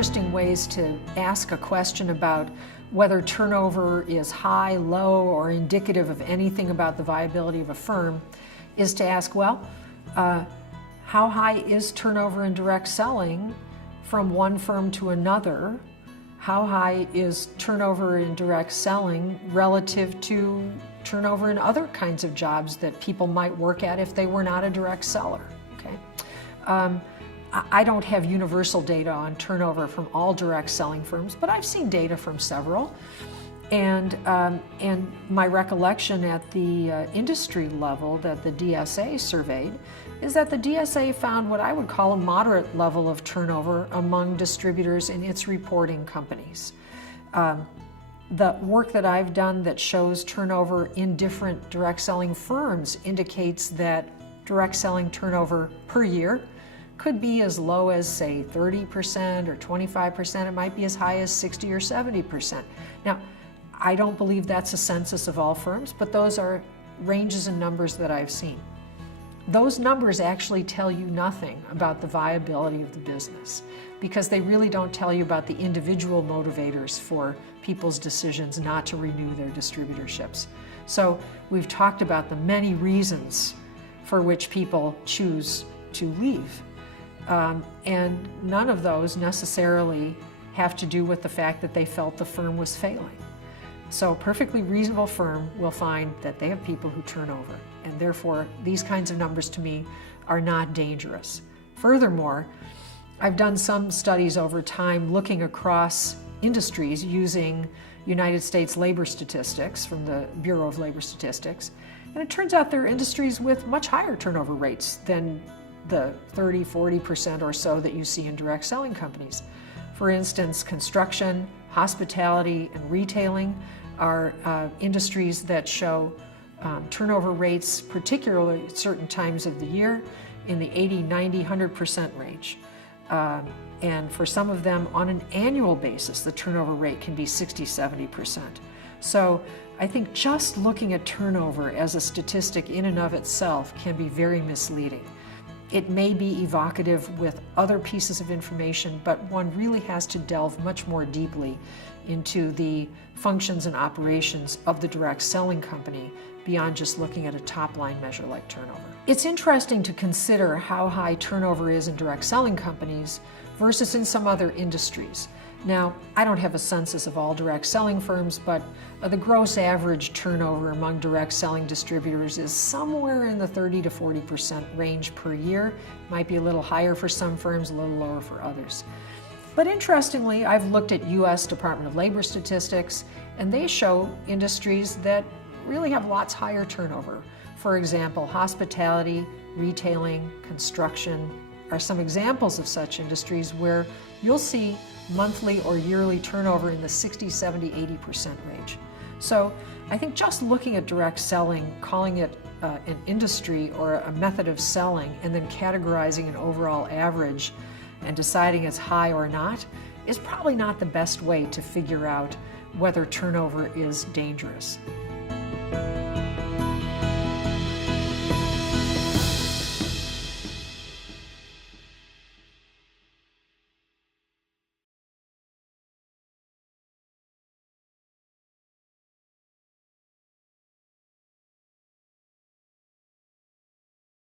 interesting ways to ask a question about whether turnover is high, low, or indicative of anything about the viability of a firm is to ask, well, how high is turnover in direct selling from one firm to another? How high is turnover in direct selling relative to turnover in other kinds of jobs that people might work at if they were not a direct seller? Okay. I don't have universal data on turnover from all direct selling firms, but I've seen data from several. And my recollection at the industry level that the DSA surveyed is that the DSA found what I would call a moderate level of turnover among distributors in its reporting companies. The work that I've done that shows turnover in different direct selling firms indicates that direct selling turnover per year could be as low as, say, 30% or 25%. It might be as high as 60 or 70%. Now, I don't believe that's a census of all firms, but those are ranges and numbers that I've seen. Those numbers actually tell you nothing about the viability of the business because they really don't tell you about the individual motivators for people's decisions not to renew their distributorships. So we've talked about the many reasons for which people choose to leave. And none of those necessarily have to do with the fact that they felt the firm was failing. So a perfectly reasonable firm will find that they have people who turn over, and therefore these kinds of numbers to me are not dangerous. Furthermore, I've done some studies over time looking across industries using United States labor statistics from the Bureau of Labor Statistics, and it turns out there are industries with much higher turnover rates than the 30–40% or so that you see in direct selling companies. For instance, construction, hospitality, and retailing are industries that show turnover rates, particularly at certain times of the year, in the 80, 90, 100% range. And for some of them, on an annual basis, the turnover rate can be 60–70%. So I think just looking at turnover as a statistic in and of itself can be very misleading. It may be evocative with other pieces of information, but one really has to delve much more deeply into the functions and operations of the direct selling company beyond just looking at a top-line measure like turnover. It's interesting to consider how high turnover is in direct selling companies versus in some other industries. Now, I don't have a census of all direct selling firms, but the gross average turnover among direct selling distributors is somewhere in the 30–40% range per year. Might be a little higher for some firms, a little lower for others. But interestingly, I've looked at U.S. Department of Labor statistics, and they show industries that really have lots higher turnover. For example, hospitality, retailing, construction are some examples of such industries where you'll see monthly or yearly turnover in the 60, 70, 80% range. So I think just looking at direct selling, calling it an industry or a method of selling, and then categorizing an overall average and deciding it's high or not is probably not the best way to figure out whether turnover is dangerous.